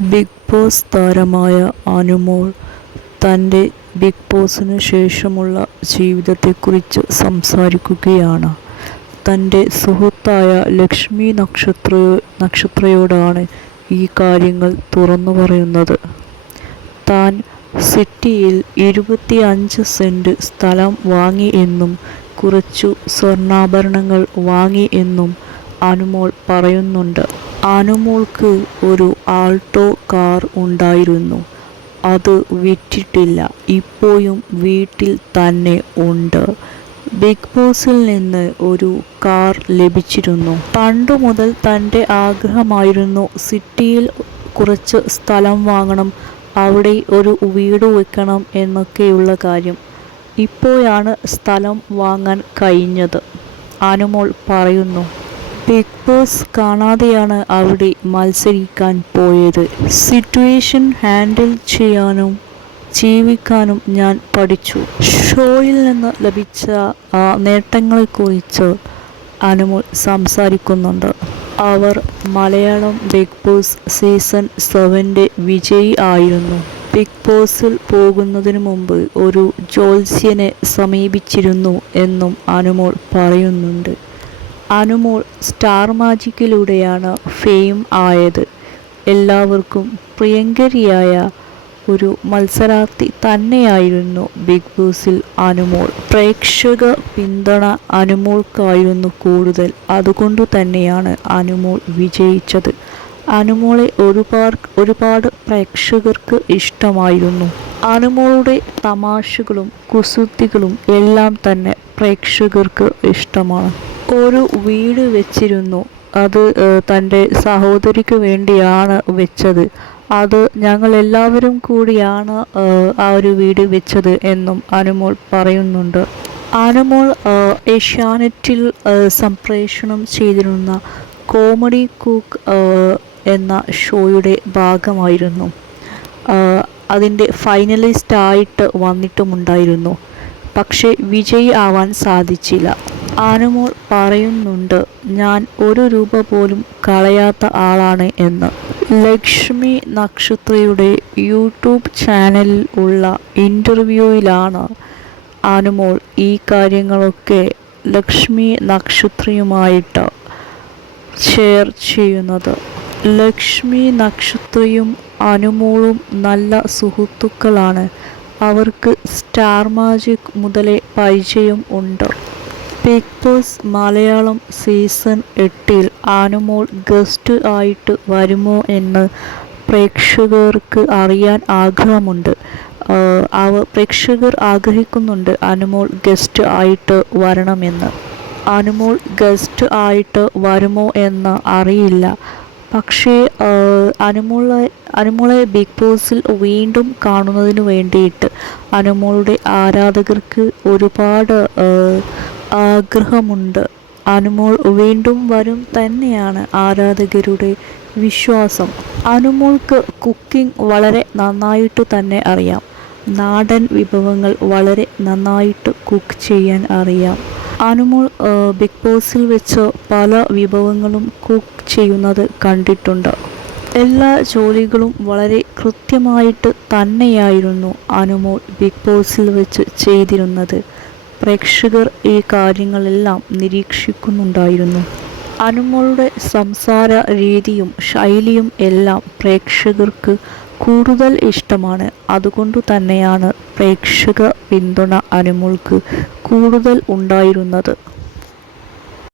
Big boss താരമായ അനുമോൾ തൻ്റെ big ബോസിന് ശേഷമുള്ള ജീവിതത്തെക്കുറിച്ച് സംസാരിക്കുകയാണ്. തൻ്റെ സുഹൃത്തായ ലക്ഷ്മി നക്ഷത്രയോടാണ് ഈ കാര്യങ്ങൾ തുറന്നു പറയുന്നത്. താൻ സിറ്റിയിൽ 25 സെന്റ് സ്ഥലം വാങ്ങി എന്നും കുറച്ചു സ്വർണ്ണാഭരണങ്ങൾ വാങ്ങി എന്നും അനുമോൾ പറയുന്നുണ്ട്. അനുമോൾക്ക് ഒരു ആൾട്ടോ കാർ ഉണ്ടായിരുന്നു. അത് വിറ്റിട്ടില്ല. ഇപ്പോഴും വീട്ടിൽ തന്നെ ഉണ്ട്. ബിഗ് ബോസിൽ നിന്ന് ഒരു കാർ ലഭിച്ചിരുന്നു. പണ്ടു മുതൽ തൻ്റെ ആഗ്രഹമായിരുന്നു സിറ്റിയിൽ കുറച്ച് സ്ഥലം വാങ്ങണം, അവിടെ ഒരു വീട് വെക്കണം എന്നൊക്കെയുള്ള കാര്യം. ഇപ്പോഴാണ് സ്ഥലം വാങ്ങാൻ കഴിഞ്ഞത്, അനുമോൾ പറയുന്നു. ബിഗ് ബോസ് കാണാതെയാണ് അവിടെ മത്സരിക്കാൻ പോയത്. സിറ്റുവേഷൻ ഹാൻഡിൽ ചെയ്യാനും ജീവിക്കാനും ഞാൻ പഠിച്ചു. ഷോയിൽ നിന്ന് ലഭിച്ച നേട്ടങ്ങളെക്കുറിച്ച് അനുമോൾ സംസാരിക്കുന്നുണ്ട്. അവർ മലയാളം ബിഗ് ബോസ് സീസൺ 7 വിജയി ആയിരുന്നു. ബിഗ് ബോസിൽ പോകുന്നതിന് മുമ്പ് ഒരു ജ്യോത്സ്യനെ സമീപിച്ചിരുന്നു എന്നും അനുമോൾ പറയുന്നുണ്ട്. അനുമോൾ സ്റ്റാർ മാജിക്കിലൂടെയാണ് ഫെയിം ആയത്. എല്ലാവർക്കും പ്രിയങ്കരിയായ ഒരു മത്സരാർത്ഥി തന്നെയായിരുന്നു ബിഗ് ബോസിൽ അനുമോൾ. പ്രേക്ഷക പിന്തുണ അനുമോൾക്കായിരുന്നു കൂടുതൽ. അതുകൊണ്ടു തന്നെയാണ് അനുമോൾ വിജയിച്ചത്. അനുമോളെ ഒരുപാട് പ്രേക്ഷകർക്ക് ഇഷ്ടമായിരുന്നു. അനുമോളുടെ തമാശകളും കുസൃതികളും എല്ലാം തന്നെ പ്രേക്ഷകർക്ക് ഇഷ്ടമാണ്. ഒരു വീട് വെച്ചിരുന്നു. അത് തൻ്റെ സഹോദരിക്ക് വേണ്ടിയാണ് വെച്ചത്. അത് ഞങ്ങൾ എല്ലാവരും കൂടിയാണ് ആ ഒരു വീട് വെച്ചത് എന്നും അനുമോൾ പറയുന്നുണ്ട്. അനുമോൾ ഏഷ്യാനെറ്റിൽ സംപ്രേഷണം ചെയ്തിരുന്ന കോമഡി കുക്ക് എന്ന ഷോയുടെ ഭാഗമായിരുന്നു. അതിൻ്റെ ഫൈനലിസ്റ്റ് ആയിട്ട് വന്നിട്ടുമുണ്ടായിരുന്നു. പക്ഷേ വിജയി ആവാൻ സാധിച്ചില്ല. അനുമോൾ പറയുന്നുണ്ട്, ഞാൻ ഒരു രൂപ പോലും കളയാത്ത ആളാണ് എന്ന്. ലക്ഷ്മി നക്ഷത്രയുടെ യൂട്യൂബ് ചാനലിൽ ഉള്ള ഇൻ്റർവ്യൂവിലാണ് അനുമോൾ ഈ കാര്യങ്ങളൊക്കെ ലക്ഷ്മി നക്ഷത്രയുമായിട്ട് ഷെയർ ചെയ്യുന്നത്. ലക്ഷ്മി നക്ഷത്രയും അനുമോളും നല്ല സുഹൃത്തുക്കളാണ്. അവർക്ക് സ്റ്റാർ മാജിക് മുതലേ പരിചയം ഉണ്ട്. Big Boss Malayalam season 8 Anumol guest ആയിട്ട് വരുമോ എന്ന് പ്രേക്ഷകർക്ക് അറിയാൻ ആഗ്രഹമുണ്ട്. പ്രേക്ഷകർ ആഗ്രഹിക്കുന്നുണ്ട് അനുമോൾ ഗസ്റ്റ് ആയിട്ട് വരണമെന്ന്. അനുമോൾ ഗസ്റ്റ് ആയിട്ട് വരുമോ എന്ന് അറിയില്ല. പക്ഷേ അനുമോളെ ബിഗ് ബോസിൽ വീണ്ടും കാണുന്നതിന് വേണ്ടിയിട്ട് അനുമോളുടെ ആരാധകർക്ക് ഒരുപാട് ആഗ്രഹമുണ്ട്. അനുമോൾ വീണ്ടും വരും തന്നെയാണ് ആരാധകരുടെ വിശ്വാസം. അനുമോൾക്ക് കുക്കിംഗ് വളരെ നന്നായിട്ട് തന്നെ അറിയാം. നാടൻ വിഭവങ്ങൾ വളരെ നന്നായിട്ട് കുക്ക് ചെയ്യാൻ അറിയാം. അനുമോൾ ബിഗ് ബോസിൽ വെച്ച് പല വിഭവങ്ങളും കുക്ക് ചെയ്യുന്നത് കണ്ടിട്ടുണ്ട്. എല്ലാ ജോലികളും വളരെ കൃത്യമായിട്ട് തന്നെയായിരുന്നു അനുമോൾ ബിഗ് ബോസിൽ വെച്ച് ചെയ്തിരുന്നത്. പ്രേക്ഷകർ ഈ കാര്യങ്ങളെല്ലാം നിരീക്ഷിക്കുന്നുണ്ടായിരുന്നു. അനുമോളുടെ സംസാര രീതിയും ശൈലിയും എല്ലാം പ്രേക്ഷകർക്ക് കൂടുതൽ ഇഷ്ടമാണ്. അതുകൊണ്ടു തന്നെയാണ് പ്രേക്ഷക പിന്തുണ അനുമോൾക്ക് കൂടുതൽ ഉണ്ടായിരുന്നത്.